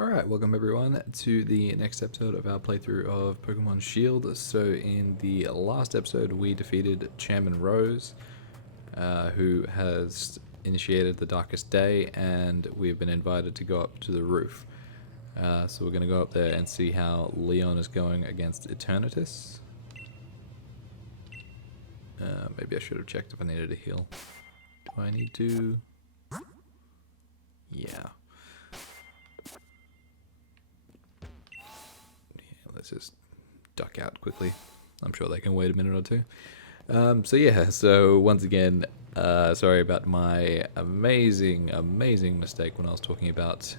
Alright, welcome everyone to the next episode of our playthrough of Pokemon Shield. So in the last episode we defeated Chairman Rose, who has initiated the Darkest Day, and we've been invited to go up to the roof. So we're going to go up there and see how Leon is going against Eternatus. Maybe I should have checked if I needed a heal. Do I need to? Yeah. Let's just duck out quickly. I'm sure they can wait a minute or two. So once again, sorry about my amazing mistake when I was talking about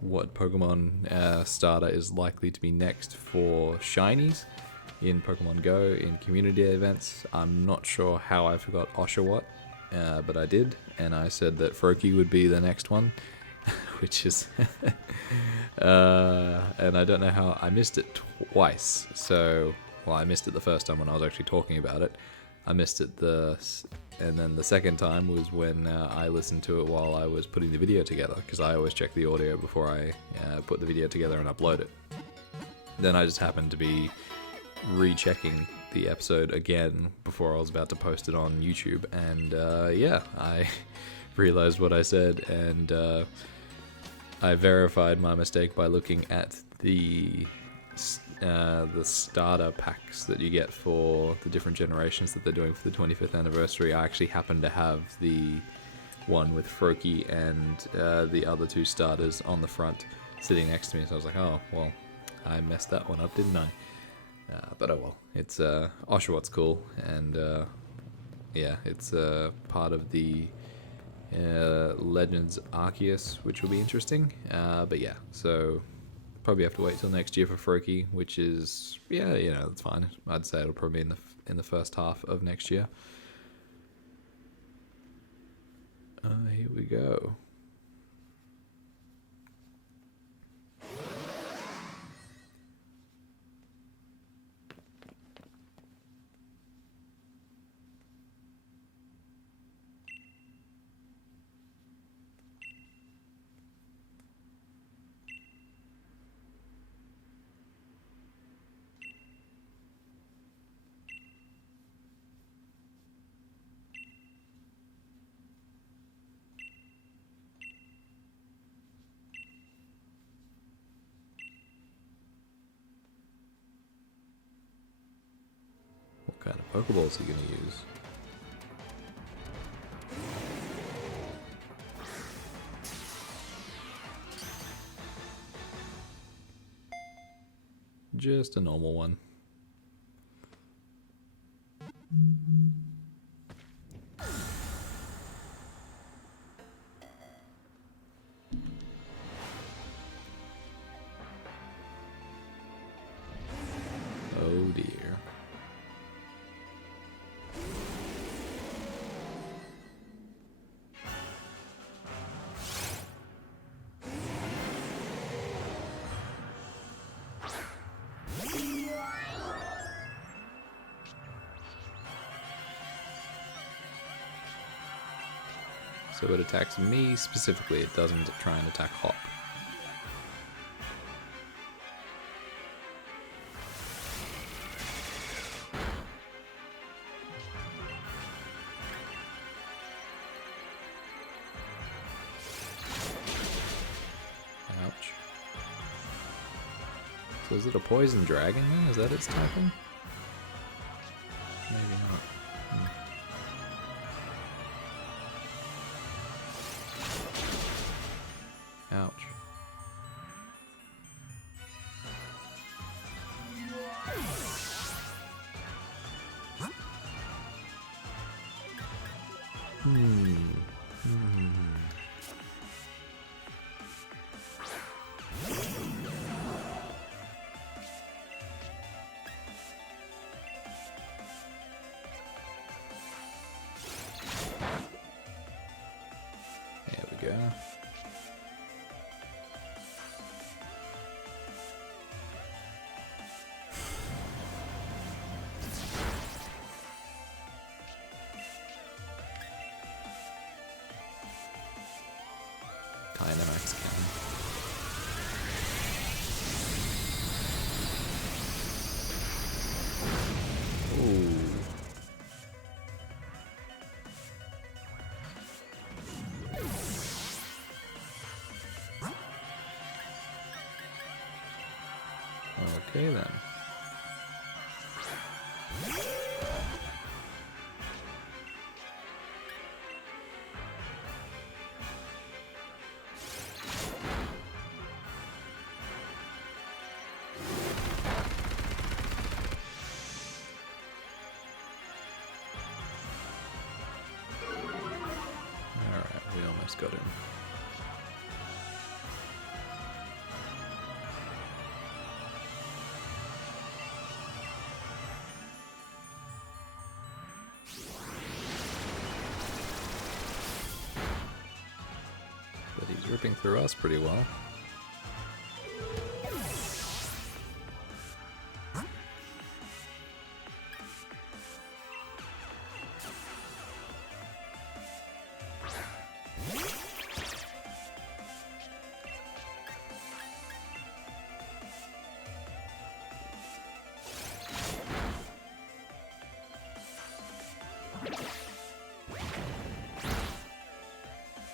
what Pokemon starter is likely to be next for Shinies in Pokemon Go in community events. I'm not sure how I forgot Oshawott, but I did, and I said that Froakie would be the next one. Which is and I don't know how I missed it twice. So, well, I missed it the first time when I was actually talking about it. I missed it and then the second time was when I listened to it while I was putting the video together, because I always check the audio before I put the video together and upload it. Then I just happened to be rechecking the episode again before I was about to post it on YouTube, and yeah, I realized what I said, and I verified my mistake by looking at the starter packs that you get for the different generations that they're doing for the 25th anniversary. I actually happened to have the one with Froakie and the other two starters on the front sitting next to me, so I was like, oh, well, I messed that one up, didn't I? But oh well, it's Oshawott's cool, and yeah, it's part of the Legends Arceus, which will be interesting. But yeah, so probably have to wait till next year for Froakie, which is, yeah, you know, that's fine. I'd say it'll probably be in the first half of next year. Here we go. What kind of Pokeballs are you going to use? Just a normal one. Oh dear. So it attacks me specifically, it doesn't try and attack Hop. Ouch. So is it a poison dragon then? Is that its typing? Maybe not. Ouch. There we go. Dynamax cannon. Okay then. Alright, we almost got him. But he's ripping through us pretty well.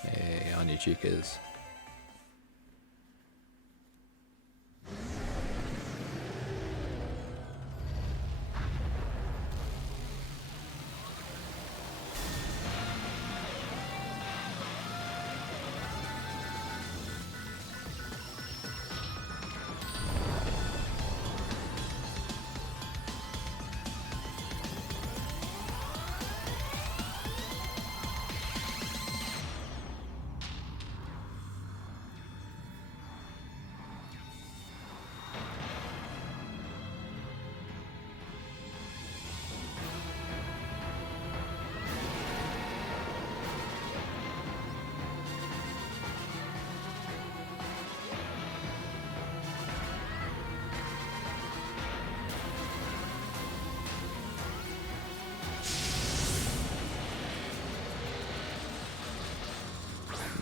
Hey, on you chicas.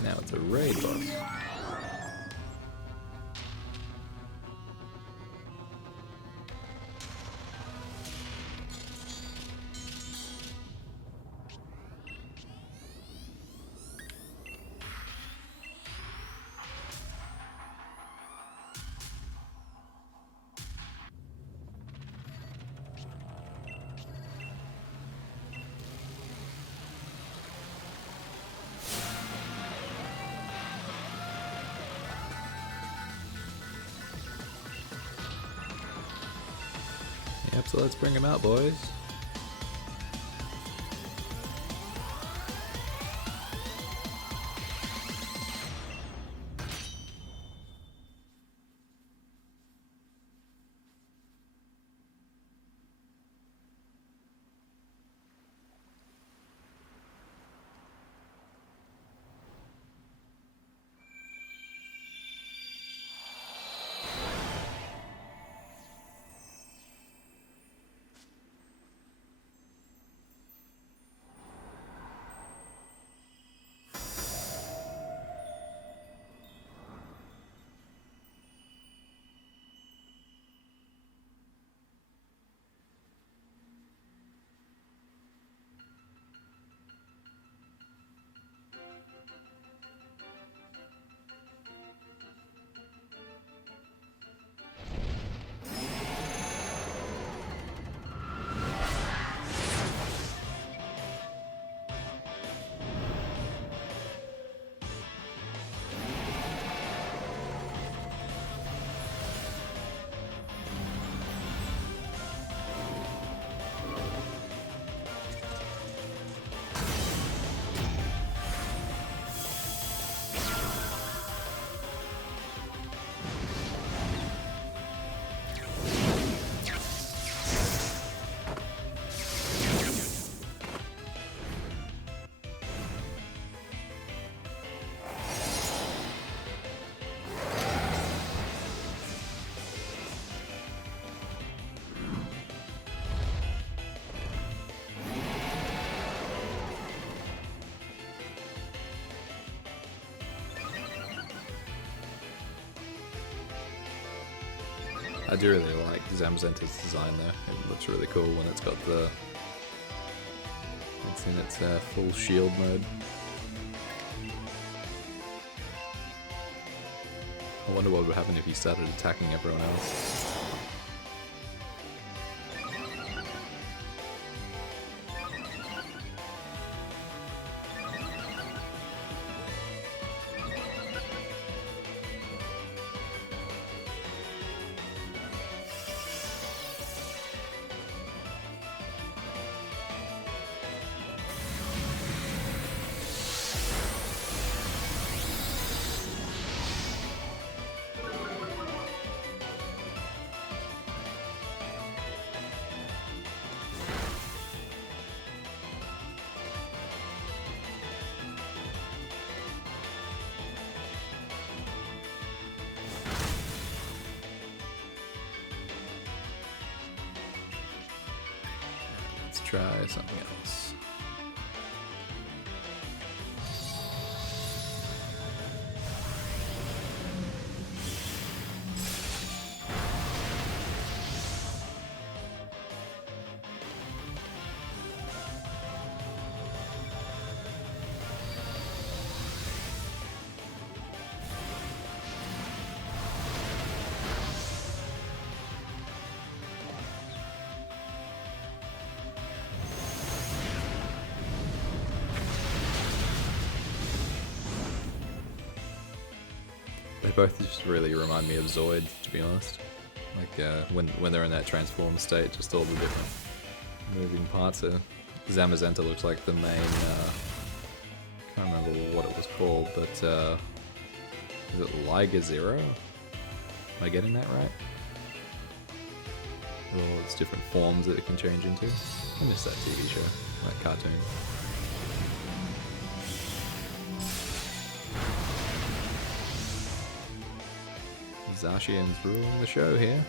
Now it's a raid boss. Yep, so let's bring him out, boys. I do really like Zamzenta's design though. It looks really cool when it's got the... It's in its full shield mode. I wonder what would happen if he started attacking everyone else. try something else. They both just really remind me of Zoids, to be honest. Like when they're in that transformed state, just all the different moving parts. Zamazenta looks like the main. Can't remember what it was called, but is it Liga Zero? Am I getting that right? All its different forms that it can change into. I miss that TV show, that cartoon. Zacian's ruling the show here.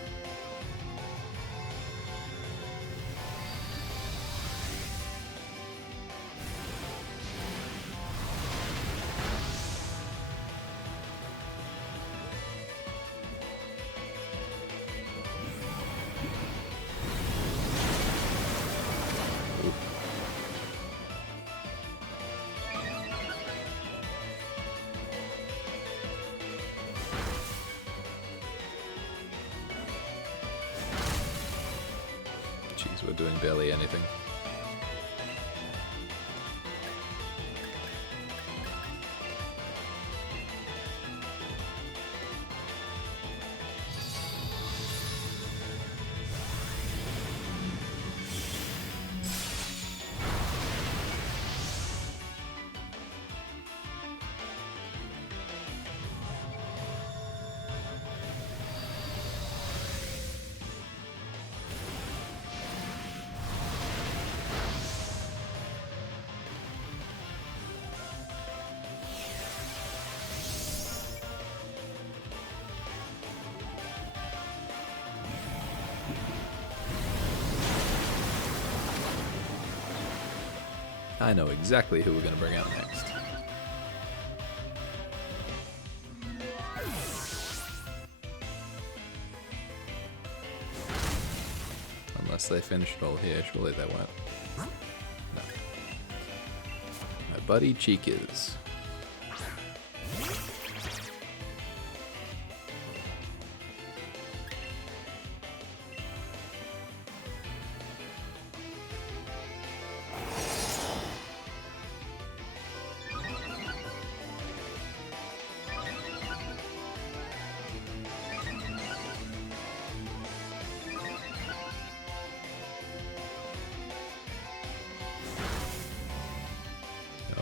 Jeez, we're doing barely anything. I know exactly who we're going to bring out next. Unless they finish it all here, surely they won't. No. My buddy Chikas.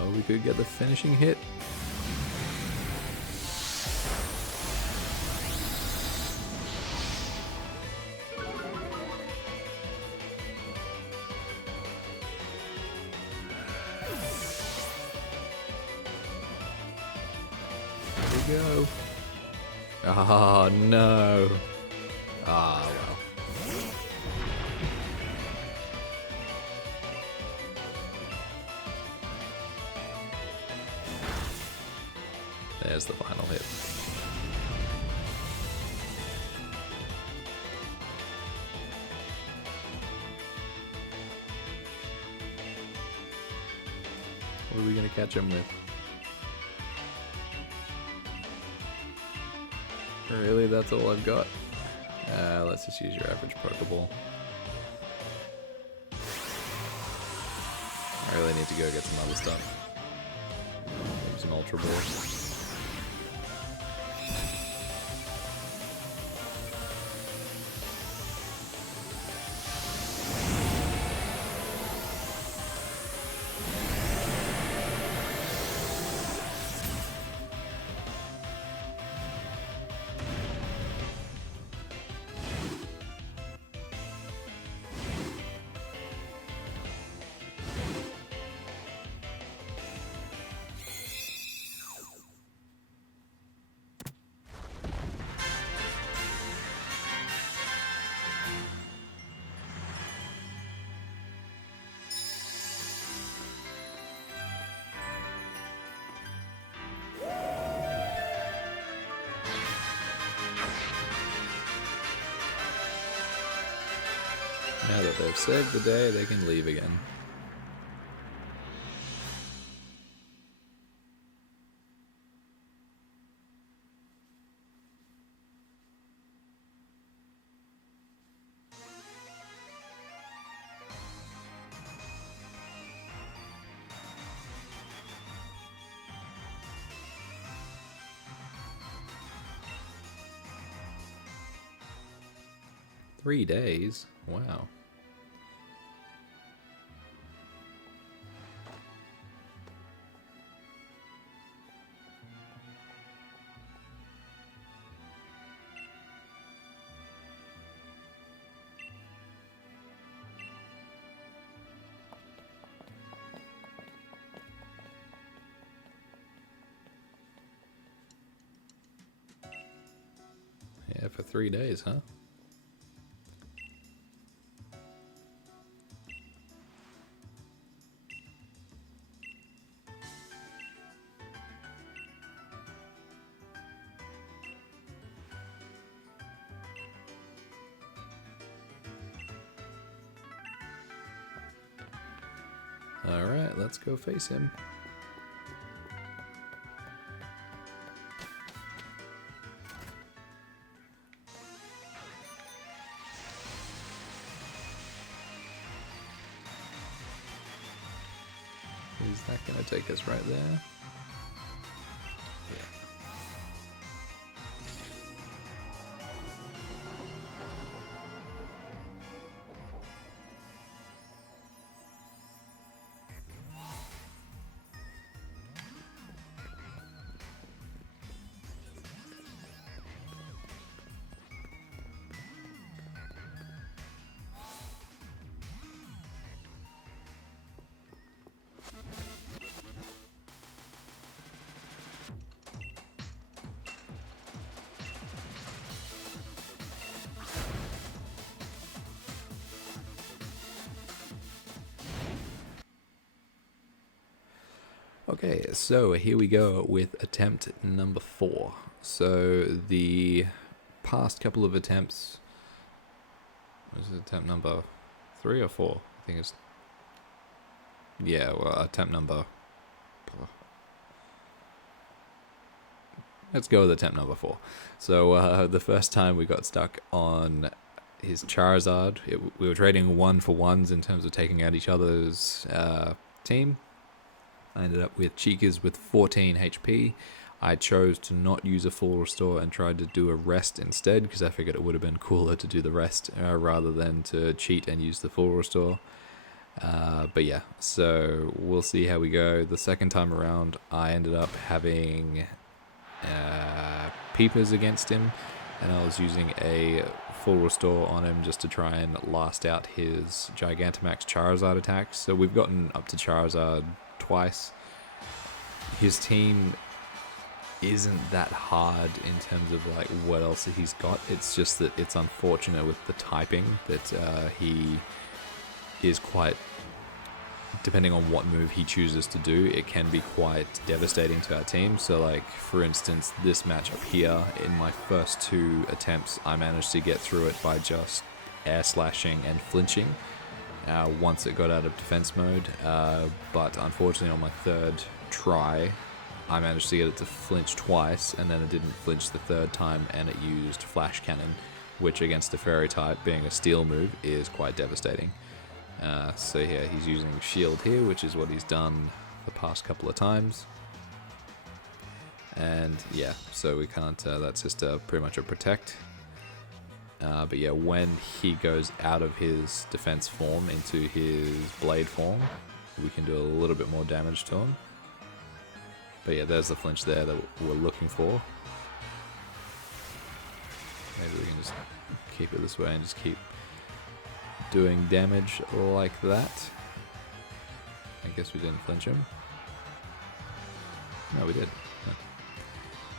Oh, we could get the finishing hit. Here we go. Oh, no. Ah, well. There's the final hit. What are we gonna catch him with? Really, that's all I've got? Let's just use your average Pokeball. I really need to go get some other stuff. Maybe some Ultra Balls. Now that they've saved the day, they can leave again. Three days? Wow. Yeah, for 3 days, huh? Alright, let's go face him. Is that gonna take us right there? Okay, so here we go with attempt number 4. So the past couple of attempts, was it attempt number 3 or 4? I think it's, yeah, well, attempt number, let's go with attempt number 4. So the first time we got stuck on his Charizard, we were trading 1-for-1s in terms of taking out each other's team. I ended up with Chikas with 14 HP. I chose to not use a full restore and tried to do a rest instead because I figured it would have been cooler to do the rest rather than to cheat and use the full restore. But yeah, so we'll see how we go. The second time around, I ended up having Peepers against him, and I was using a full restore on him just to try and last out his Gigantamax Charizard attacks. So we've gotten up to Charizard twice. His team isn't that hard in terms of like what else he's got. It's just that it's unfortunate with the typing that he is quite, depending on what move he chooses to do, it can be quite devastating to our team. So like, for instance, this matchup here, in my first 2 attempts, I managed to get through it by just air slashing and flinching once it got out of defense mode. But unfortunately on my 3rd try, I managed to get it to flinch twice, and then it didn't flinch the 3rd time, and it used Flash Cannon, which against a Fairy type, being a steel move, is quite devastating. So yeah, he's using Shield here, which is what he's done the past couple of times. And yeah, so we can't, that's just pretty much a protect. But yeah, when he goes out of his defense form into his blade form, we can do a little bit more damage to him. But yeah, there's the flinch there that we're looking for. Maybe we can just keep it this way and just keep doing damage like that. I guess we didn't flinch him. No, we did.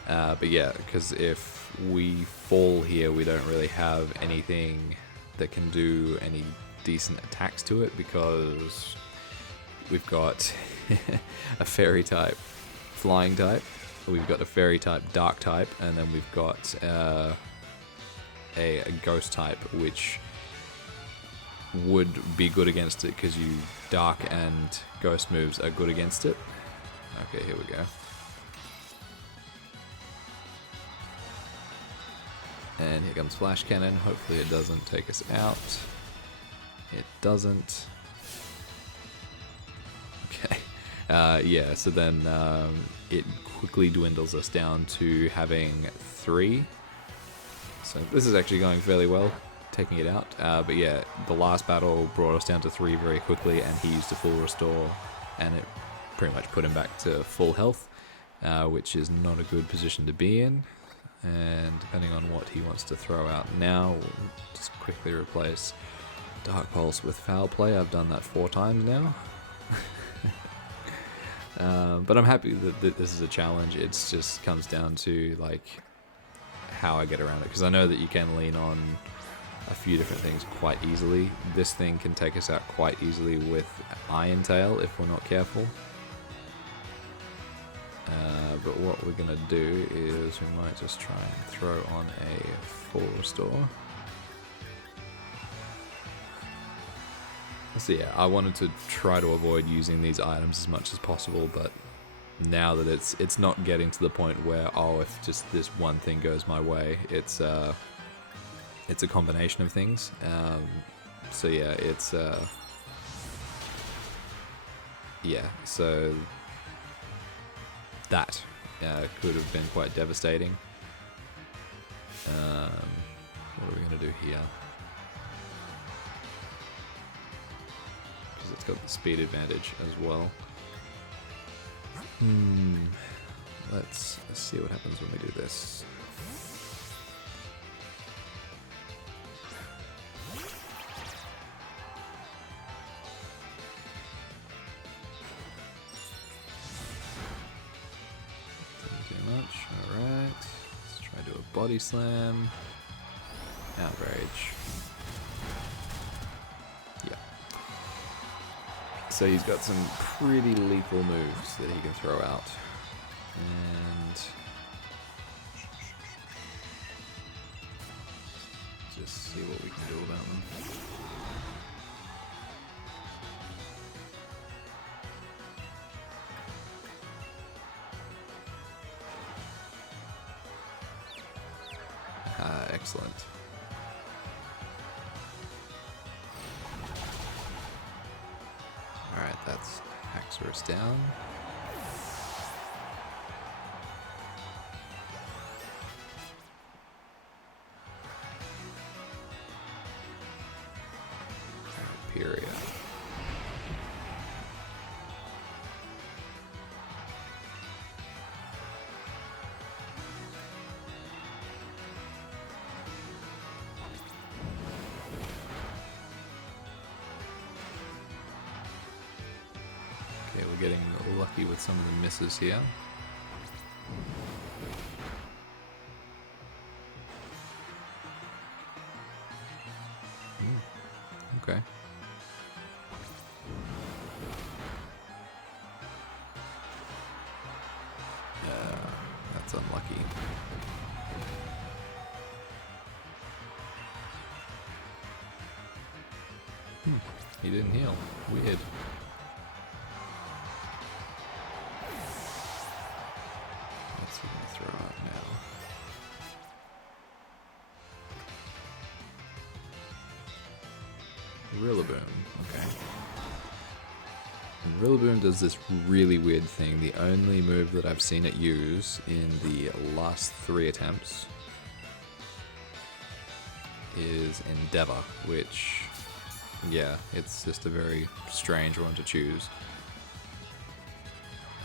But yeah, because if we fall here, we don't really have anything that can do any decent attacks to it, because we've got a Fairy type Flying type, we've got a Fairy type Dark type, and then we've got a Ghost type, which would be good against it because you dark and ghost moves are good against it. Okay, here we go. And here comes Flash Cannon. Hopefully it doesn't take us out. It doesn't. Okay. Yeah, so then it quickly dwindles us down to having 3. So this is actually going fairly well, taking it out. But yeah, the last battle brought us down to 3 very quickly, and he used a full restore, and it pretty much put him back to full health, which is not a good position to be in. And depending on what he wants to throw out now, we'll just quickly replace Dark Pulse with Foul Play. I've done that 4 times now. But I'm happy that this is a challenge. It just comes down to like how I get around it, because I know that you can lean on a few different things quite easily. This thing can take us out quite easily with Iron Tail if we're not careful. But what we're going to do is we might just try and throw on a full restore. So yeah, I wanted to try to avoid using these items as much as possible, but now that it's not getting to the point where, oh, if just this one thing goes my way, it's a combination of things. So yeah, so that could have been quite devastating. What are we going to do here? Because it's got the speed advantage as well. Let's see what happens when we do this. Alright, let's try to do a body slam. Outrage. Yeah. So he's got some pretty lethal moves that he can throw out. And just see what we can do about them. Excellent. Alright, that's Haxorus down. Period. Okay, we're getting lucky with some of the misses here. Okay. That's unlucky. He didn't heal. Weird. What's he gonna throw out now? Rillaboom. Okay. And Rillaboom does this really weird thing. The only move that I've seen it use in the last 3 attempts is Endeavor, which, yeah, it's just a very strange one to choose.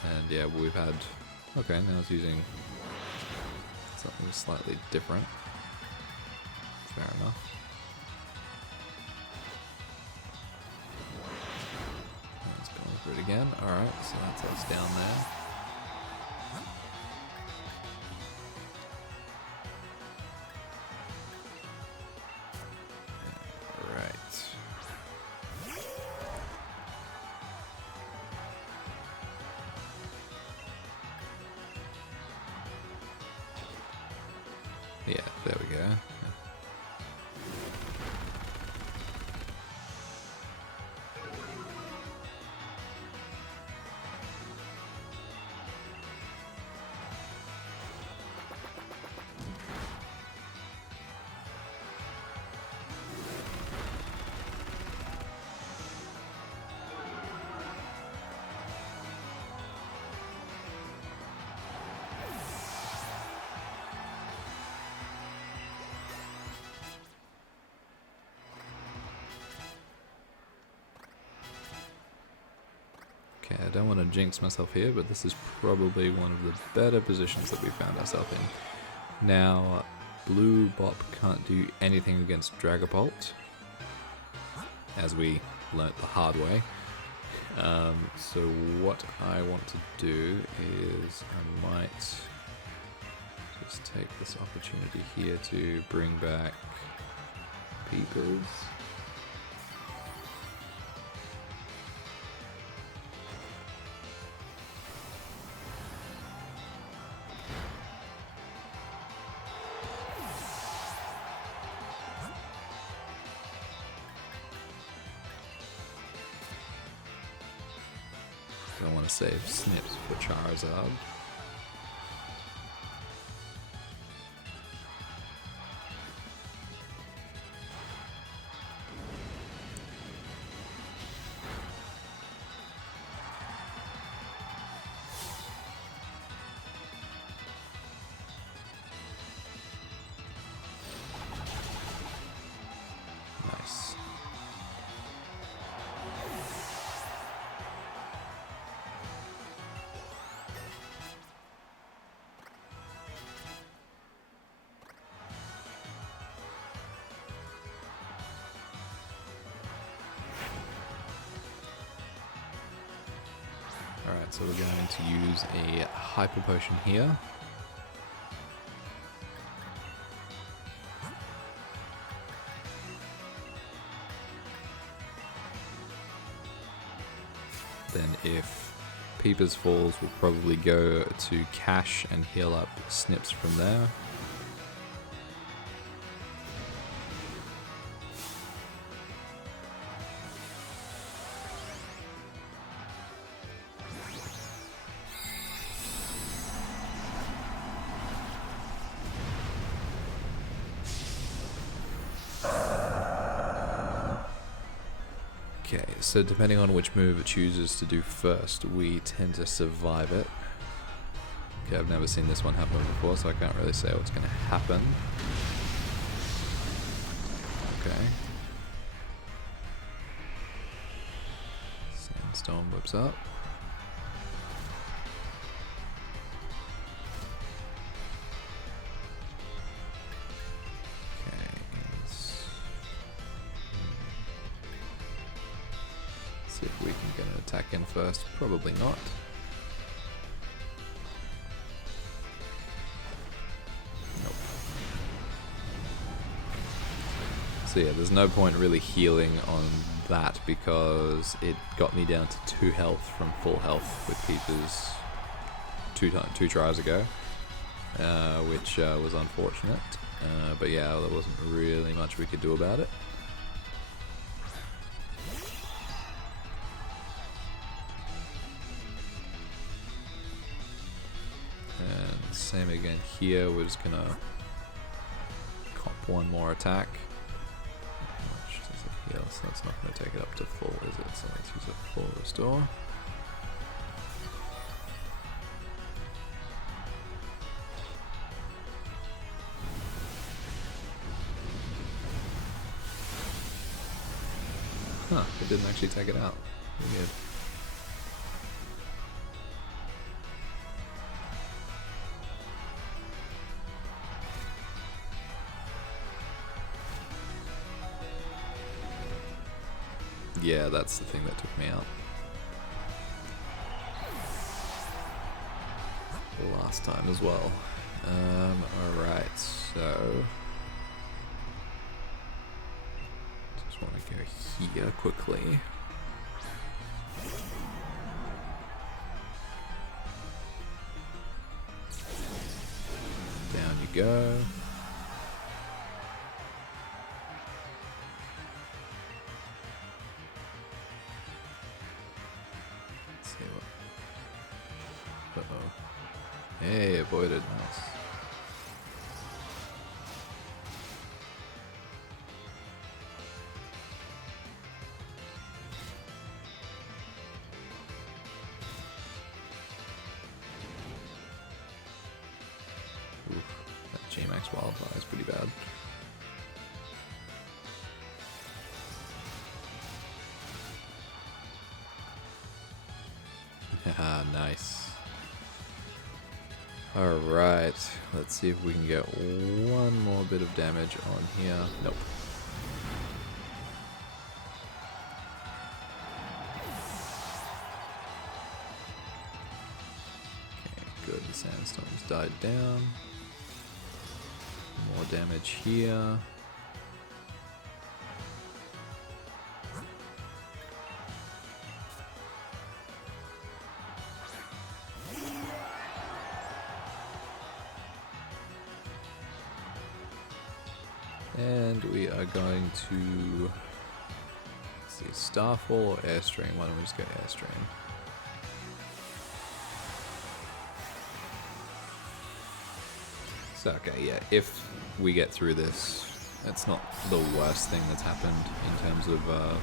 And yeah, we've had... Okay, now it's using something slightly different. Fair enough. Let's go for it again. Alright, so that's us down there. Yeah, there we go. Okay, I don't want to jinx myself here, but this is probably one of the better positions that we found ourselves in. Now, Blue Bop can't do anything against Dragapult, as we learnt the hard way. So what I want to do is I might just take this opportunity here to bring back Peepers. Don't want to save Snips for Charizard. Nice. Alright, so we're going to use a Hyper Potion here. Then if Peepers falls, we'll probably go to Cash and heal up Snips from there. Okay, so depending on which move it chooses to do first, we tend to survive it. Okay, I've never seen this one happen before, so I can't really say what's going to happen. Okay. Sandstorm whips up. See if we can get an attack in first. Probably not. Nope. So yeah, there's no point really healing on that because it got me down to 2 health from full health with Peepers two tries ago, which was unfortunate. But yeah, there wasn't really much we could do about it. Same again here, we're just gonna cop one more attack. How much does it heal? So that's not gonna take it up to full, is it? So let's use a full restore. Huh, it didn't actually take it out. Weird. Yeah, that's the thing that took me out last time as well. Alright, so just want to go here quickly. Down you go. Uh-oh. Hey, avoided. Nice. Oof, that J-Max Wildfire is pretty bad. Nice. Alright, let's see if we can get one more bit of damage on here. Nope. Okay, good. The sandstorm's died down. More damage here. And we are going to, let's see, Starfall or Airstream. Why don't we just go Airstream? So, okay, yeah, if we get through this, it's not the worst thing that's happened in terms of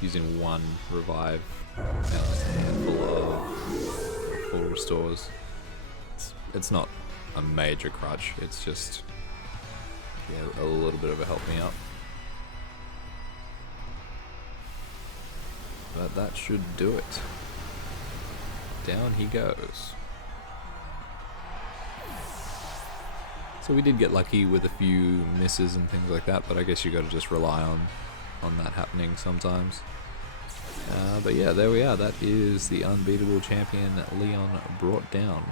using one revive and a handful of full restores. It's not a major crutch, it's just, yeah, a little bit of a help me out. But that should do it. Down he goes. So we did get lucky with a few misses and things like that, but I guess you got to just rely on that happening sometimes. But yeah, there we are. That is the unbeatable champion Leon brought down.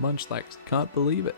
Munchlax can't believe it.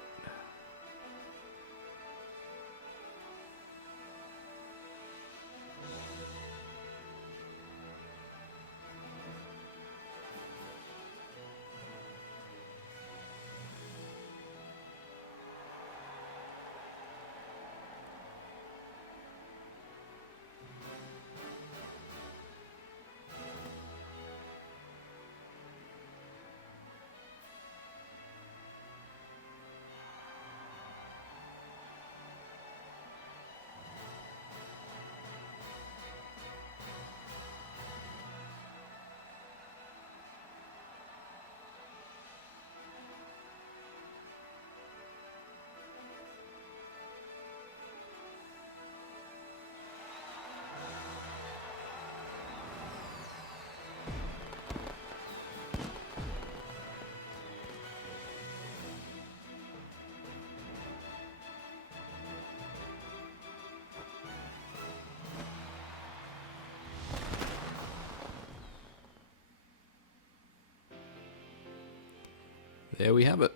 There we have it.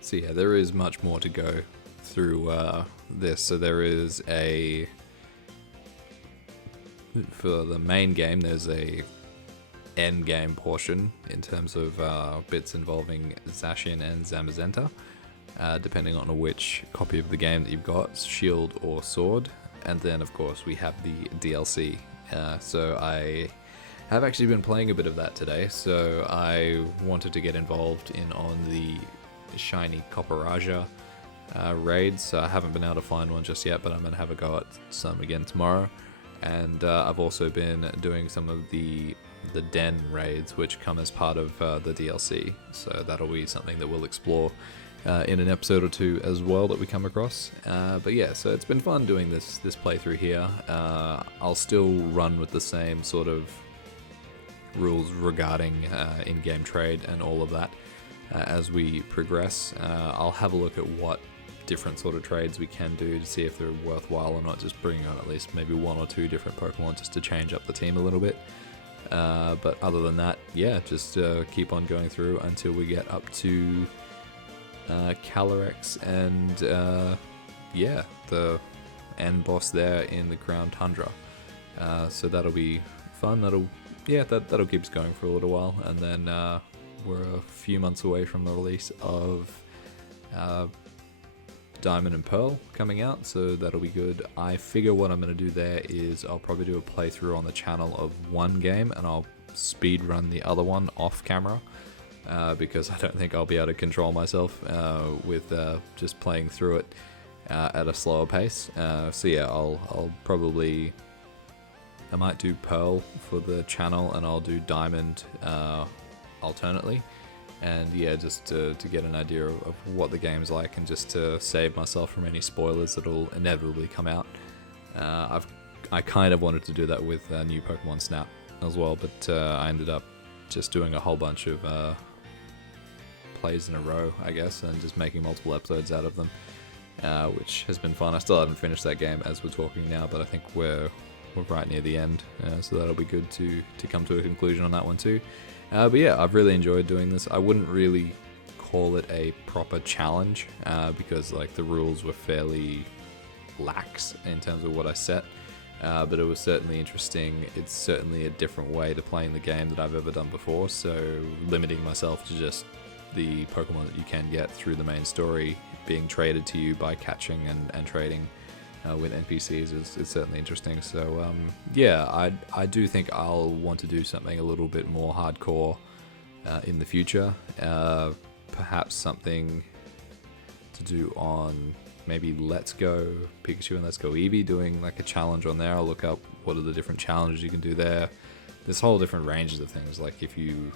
So yeah, there is much more to go through this. So there is for the main game, there's a end game portion in terms of bits involving Zacian and Zamazenta, depending on which copy of the game that you've got, shield or sword. And then of course we have the DLC. So I have actually been playing a bit of that today, so I wanted to get involved on the shiny Copperaja raids. So I haven't been able to find one just yet, but I'm going to have a go at some again tomorrow. And I've also been doing some of the Den raids, which come as part of the DLC. So that'll be something that we'll explore in an episode or two as well that we come across. But yeah, so it's been fun doing this playthrough here. I'll still run with the same sort of rules regarding in-game trade and all of that as we progress. I'll have a look at what different sort of trades we can do to see if they're worthwhile or not, just bringing on at least maybe one or two different Pokemon just to change up the team a little bit. But other than that, yeah, just keep on going through until we get up to Calyrex and yeah, the end boss there in the Crown Tundra. So that'll be fun. That'll keep us going for a little while, and then we're a few months away from the release of Diamond and Pearl coming out, so that'll be good. I figure what I'm going to do there is I'll probably do a playthrough on the channel of one game, and I'll speed run the other one off camera, because I don't think I'll be able to control myself with just playing through it at a slower pace. So yeah, I might do Pearl for the channel, and I'll do Diamond alternately. And yeah, just to get an idea of what the game's like, and just to save myself from any spoilers that'll inevitably come out. I kind of wanted to do that with new Pokemon Snap as well, but I ended up just doing a whole bunch of plays in a row, I guess, and just making multiple episodes out of them, which has been fun. I still haven't finished that game as we're talking now, but I think we're right near the end, so that'll be good to come to a conclusion on that one too. But yeah, I've really enjoyed doing this. I wouldn't really call it a proper challenge, because like the rules were fairly lax in terms of what I set, but it was certainly interesting. It's certainly a different way to playing the game that I've ever done before, so limiting myself to just the Pokemon that you can get through the main story being traded to you by catching and trading with NPCs is certainly interesting. So yeah, I do think I'll want to do something a little bit more hardcore in the future. Perhaps something to do on maybe Let's Go Pikachu and Let's Go Eevee, doing like a challenge on there. I'll look up what are the different challenges you can do there. There's whole different ranges of things, like if you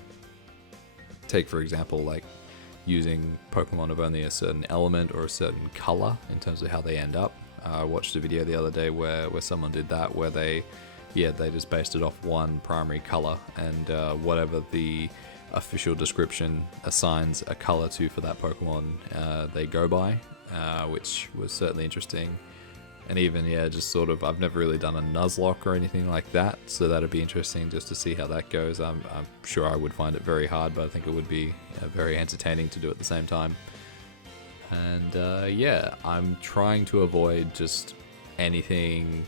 take, for example, like using Pokemon of only a certain element or a certain color in terms of how they end up. I watched a video the other day where someone did that, where they just based it off one primary color, and whatever the official description assigns a color to for that Pokemon, they go by, which was certainly interesting. And even, just sort of, I've never really done a Nuzlocke or anything like that, so that'd be interesting just to see how that goes. I'm sure I would find it very hard, but I think it would be very entertaining to do at the same time. And yeah, I'm trying to avoid just anything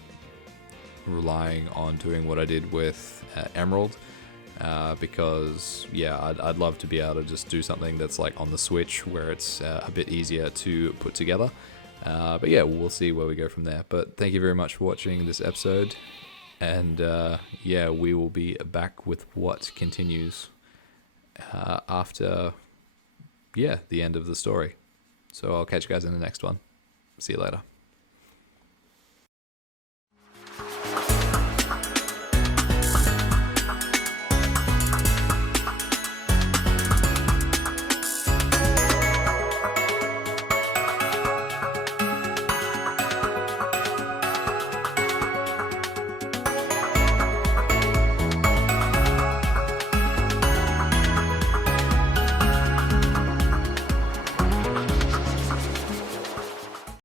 relying on doing what I did with Emerald, because yeah, I'd love to be able to just do something that's like on the Switch, where it's a bit easier to put together. But yeah, we'll see where we go from there. But thank you very much for watching this episode, and yeah, we will be back with what continues after the end of the story. So I'll catch you guys in the next one. See you later.